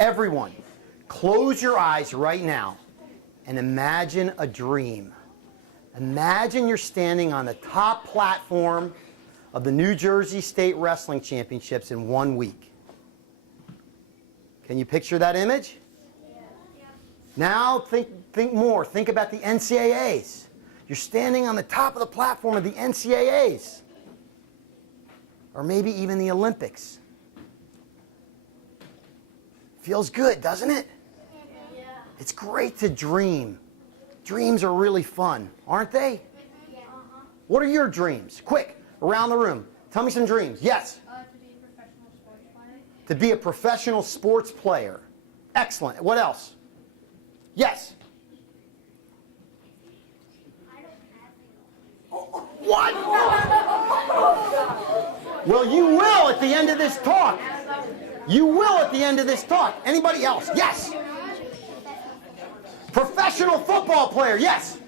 Everyone, close your eyes right now and imagine a dream. Imagine you're standing on the top platform of the New Jersey State Wrestling Championships in 1 week. Can you picture that image? Yeah. Now think more. Think about the NCAAs. You're standing on the top of the platform of the NCAAs. Or maybe even the Olympics. Feels good, doesn't it? Yeah. It's great to dream. Dreams are really fun, aren't they? Yeah. What are your dreams? Quick, around the room. Tell me some dreams. Yes? To be a professional sports player. To be a professional sports player. Excellent. What else? Yes? What? Well, you will at the end of this talk. You will at the end of this talk. Anybody else? Yes? Professional football player. Yes?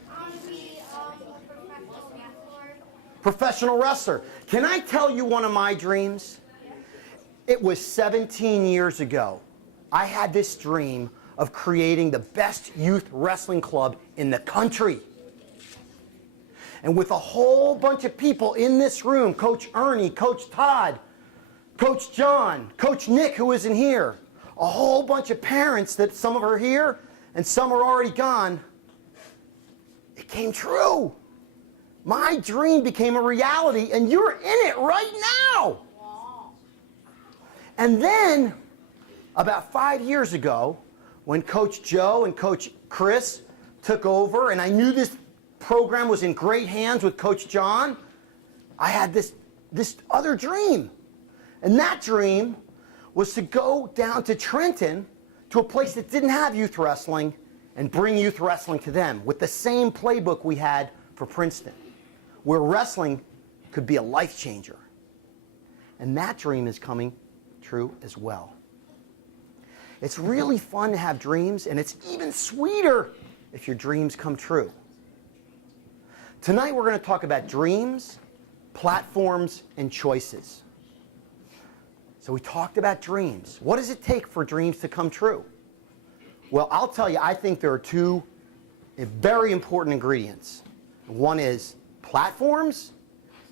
Professional wrestler. Can I tell you one of my dreams? It was 17 years ago. I had this dream of creating the best youth wrestling club in the country. And with a whole bunch of people in this room, Coach Ernie, Coach Todd, Coach John, Coach Nick, who isn't here, a whole bunch of parents that some of are here and some are already gone, it came true. My dream became a reality, and you're in it right now. Wow. And then, about 5 years ago, when Coach Joe and Coach Chris took over, and I knew this program was in great hands with Coach John, I had this other dream. And that dream was to go down to Trenton, to a place that didn't have youth wrestling, and bring youth wrestling to them with the same playbook we had for Princeton, where wrestling could be a life changer. And that dream is coming true as well. It's really fun to have dreams, and it's even sweeter if your dreams come true. Tonight we're going to talk about dreams, platforms, and choices. So we talked about dreams. What does it take for dreams to come true? Well, I'll tell you, I think there are two very important ingredients. One is platforms,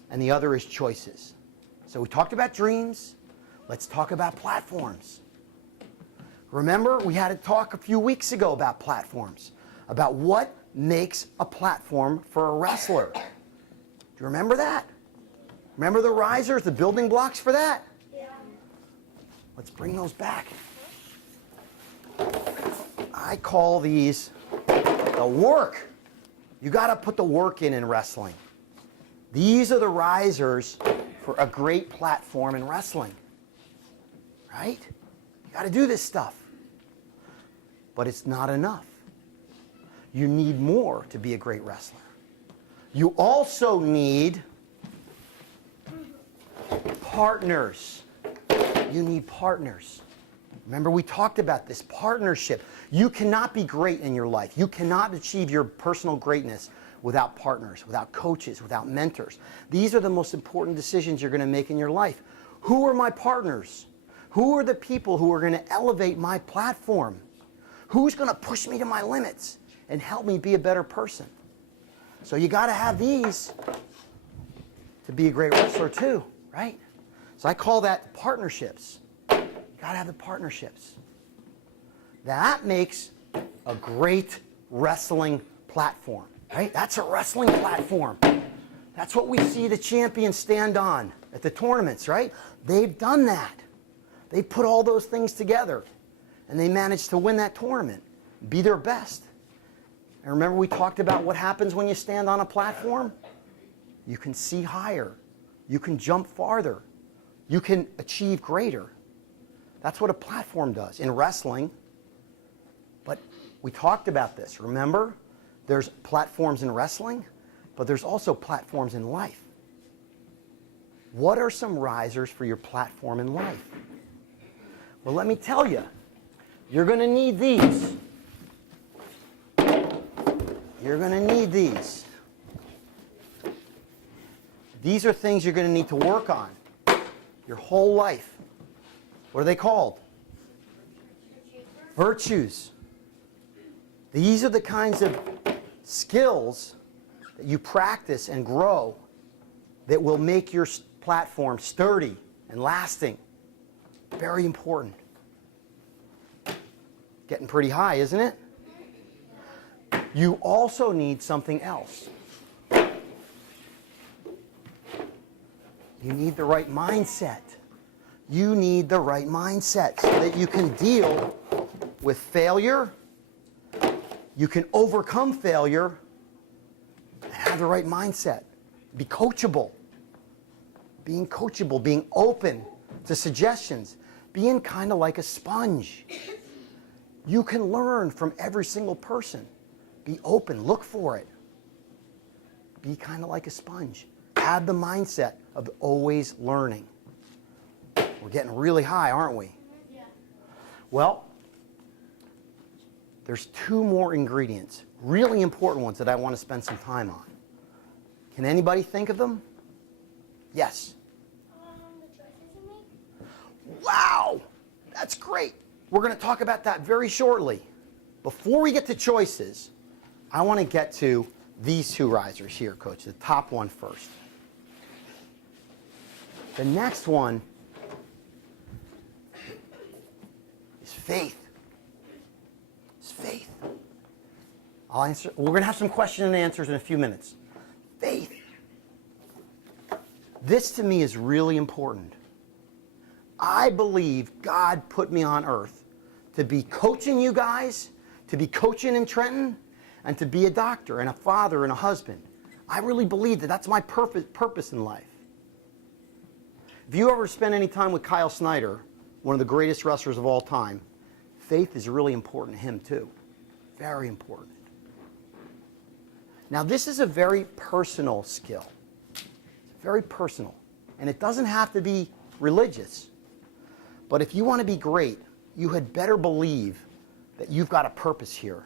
and the other is choices. So we talked about dreams. Let's talk about platforms. Remember, we had a talk a few weeks ago about platforms, about what makes a platform for a wrestler. Do you remember that? Remember the risers, the building blocks for that? Yeah. Let's bring those back. I call these the work. You got to put the work in wrestling. These are the risers for a great platform in wrestling. Right? You got to do this stuff. But it's not enough. You need more to be a great wrestler. You also need partners. You need partners. Remember, we talked about this partnership. You cannot be great in your life. You cannot achieve your personal greatness without partners, without coaches, without mentors. These are the most important decisions you're going to make in your life. Who are my partners? Who are the people who are going to elevate my platform? Who's going to push me to my limits and help me be a better person? So you got to have these to be a great wrestler too, right? So I call that partnerships. You got to have the partnerships. That makes a great wrestling platform, right? That's a wrestling platform. That's what we see the champions stand on at the tournaments, right? They've done that. They put all those things together, and they managed to win that tournament, be their best. And remember, we talked about what happens when you stand on a platform? You can see higher. You can jump farther. You can achieve greater. That's what a platform does in wrestling. But we talked about this. Remember, there's platforms in wrestling, but there's also platforms in life. What are some risers for your platform in life? Well, let me tell you, you're going to need these. You're going to need these. These are things you're going to need to work on your whole life. What are they called? Virtues. These are the kinds of skills that you practice and grow that will make your platform sturdy and lasting. Very important. Getting pretty high, isn't it? You also need something else. You need the right mindset. You need the right mindset so that you can deal with failure. You can overcome failure and have the right mindset. Be coachable. Being coachable, being open to suggestions, being kind of like a sponge. You can learn from every single person. Be open, look for it. Be kind of like a sponge. Have the mindset of always learning. We're getting really high, aren't we? Yeah. Well, there's two more ingredients, really important ones that I want to spend some time on. Can anybody think of them? Yes. The choices you make? Wow, that's great. We're going to talk about that very shortly. Before we get to choices, I want to get to these two risers here, Coach, the top one first. The next one is faith. It's faith. I'll answer. We're going to have some question and answers in a few minutes. Faith. This to me is really important. I believe God put me on earth to be coaching you guys, to be coaching in Trenton, and to be a doctor and a father and a husband. I really believe that that's my purpose in life. If you ever spend any time with Kyle Snyder, one of the greatest wrestlers of all time, faith is really important to him too. Very important. Now this is a very personal skill. It's very personal. And it doesn't have to be religious. But if you want to be great, you had better believe that you've got a purpose here.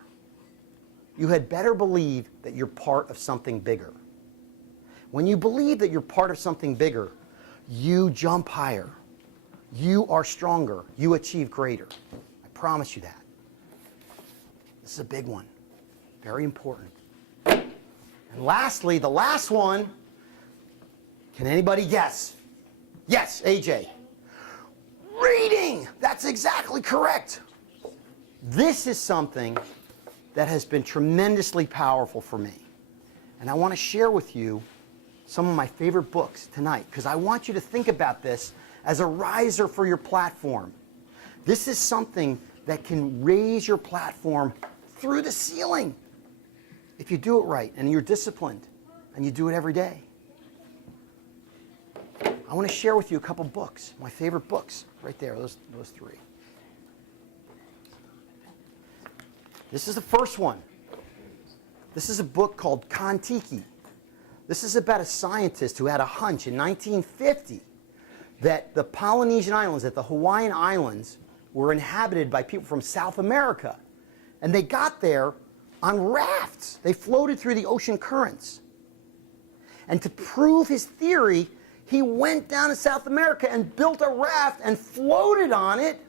You had better believe that you're part of something bigger. When you believe that you're part of something bigger, you jump higher. You are stronger. You achieve greater. I promise you that. This is a big one. Very important. And lastly, the last one, can anybody guess? Yes, AJ. Reading! That's exactly correct. This is something that has been tremendously powerful for me. And I want to share with you some of my favorite books tonight, because I want you to think about this as a riser for your platform. This is something that can raise your platform through the ceiling if you do it right and you're disciplined and you do it every day. I want to share with you a couple books, my favorite books, right there, those three. This is the first one. This is a book called Kon-Tiki. This is about a scientist who had a hunch in 1950 that the Polynesian Islands, that the Hawaiian Islands, were inhabited by people from South America. And they got there on rafts. They floated through the ocean currents. And to prove his theory, he went down to South America and built a raft and floated on it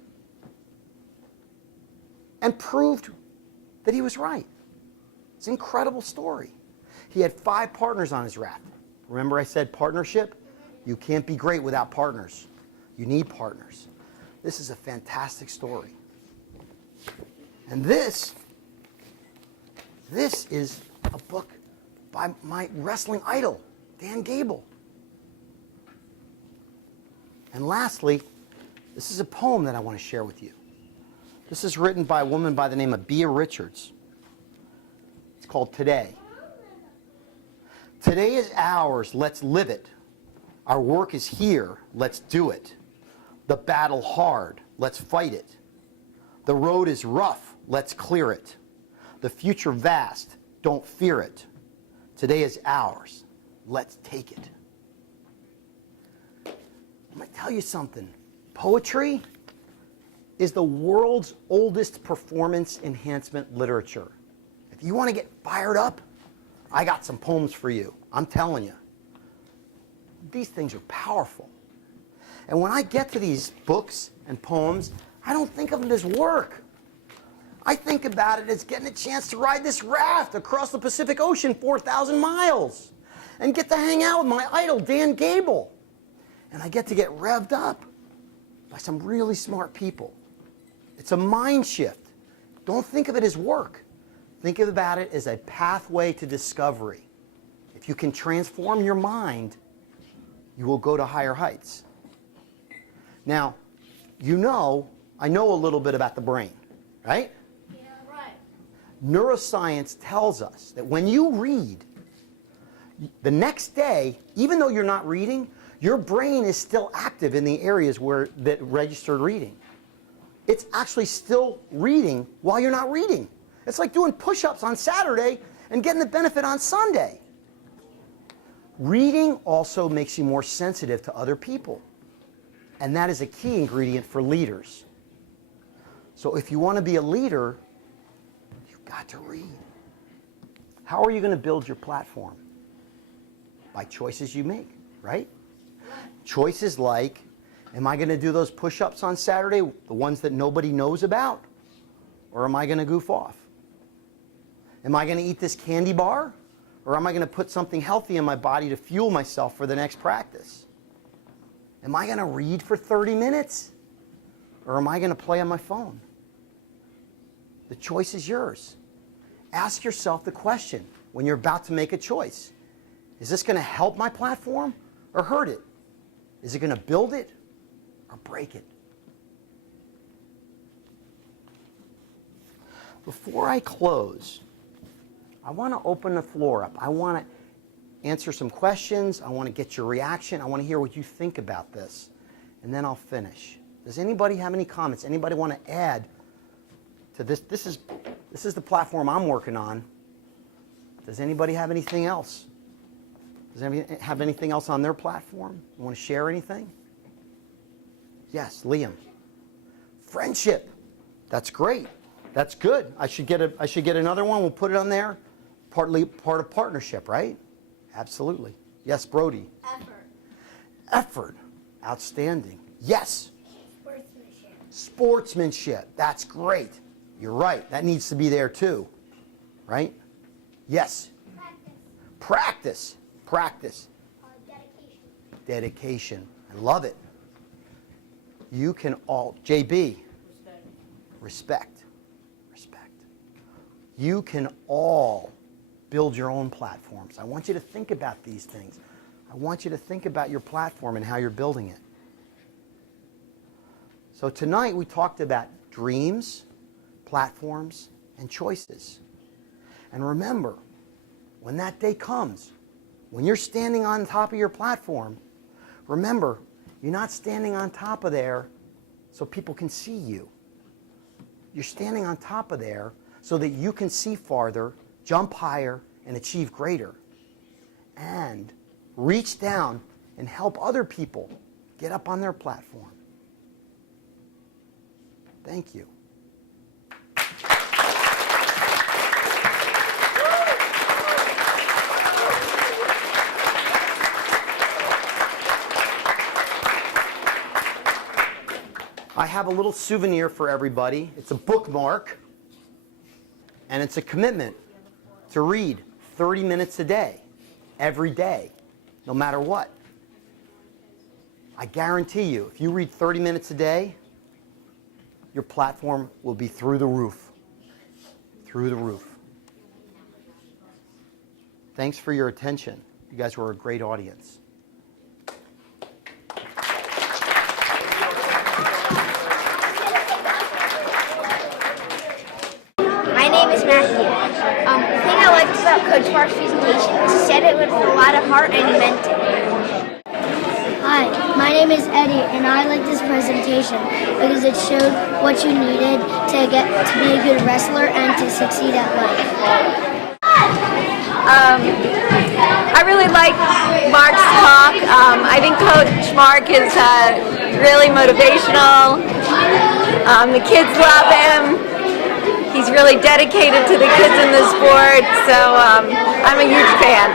and proved that he was right. It's an incredible story. He had 5 partners on his raft. Remember I said partnership? You can't be great without partners. You need partners. This is a fantastic story. And this is a book by my wrestling idol, Dan Gable. And lastly, this is a poem that I want to share with you. This is written by a woman by the name of Bea Richards. It's called Today. Today is ours, let's live it. Our work is here, let's do it. The battle hard, let's fight it. The road is rough, let's clear it. The future vast, don't fear it. Today is ours, let's take it. I'm going to tell you something. Poetry is the world's oldest performance enhancement literature. If you want to get fired up, I got some poems for you. I'm telling you. These things are powerful. And when I get to these books and poems, I don't think of them as work. I think about it as getting a chance to ride this raft across the Pacific Ocean 4,000 miles and get to hang out with my idol, Dan Gable. And I get to get revved up by some really smart people. It's a mind shift. Don't think of it as work. Think about it as a pathway to discovery. If you can transform your mind, you will go to higher heights. Now, I know a little bit about the brain, right? Yeah, right. Neuroscience tells us that when you read, the next day, even though you're not reading, your brain is still active in the areas that registered reading. It's actually still reading while you're not reading. It's like doing push-ups on Saturday and getting the benefit on Sunday. Reading also makes you more sensitive to other people. And that is a key ingredient for leaders. So if you want to be a leader, you've got to read. How are you going to build your platform? By choices you make, right? Choices like, am I going to do those push-ups on Saturday, the ones that nobody knows about? Or am I going to goof off? Am I going to eat this candy bar? Or am I going to put something healthy in my body to fuel myself for the next practice? Am I going to read for 30 minutes? Or am I going to play on my phone? The choice is yours. Ask yourself the question when you're about to make a choice. Is this going to help my platform or hurt it? Is it going to build it or break it? Before I close, I want to open the floor up. I want to answer some questions. I want to get your reaction. I want to hear what you think about this. And then I'll finish. Does anybody have any comments? Anybody want to add to this? This is the platform I'm working on. Does anybody have anything else? Does anybody have anything else on their platform? You want to share anything? Yes, Liam. Friendship. That's great. That's good. I should get another one. We'll put it on there. Part of partnership, right? Absolutely. Yes, Brody. Effort. Effort. Outstanding. Yes. Sportsmanship. Sportsmanship. That's great. You're right. That needs to be there too. Right? Yes. Practice. Practice. Dedication. Dedication. I love it. You can all, JB. Respect. Respect. You can all build your own platforms. I want you to think about these things. I want you to think about your platform and how you're building it. So tonight we talked about dreams, platforms, and choices. And remember, when that day comes, when you're standing on top of your platform, remember, you're not standing on top of there so people can see you. You're standing on top of there so that you can see farther, jump higher, and achieve greater. And reach down and help other people get up on their platform. Thank you. I have a little souvenir for everybody. It's a bookmark, and it's a commitment to read 30 minutes a day, every day, no matter what. I guarantee you, if you read 30 minutes a day, your platform will be through the roof. Through the roof. Thanks for your attention. You guys were a great audience. My name is Matthew. The thing I liked about Coach Park's presentation was he said it with a lot of heart and he meant it. Hi, my name is Eddie, and I like this presentation because it showed what you needed to get to be a good wrestler and to succeed at life. I really like Mark's talk. I think Coach Mark is really motivational. The kids love him. He's really dedicated to the kids in the sport, so I'm a huge fan.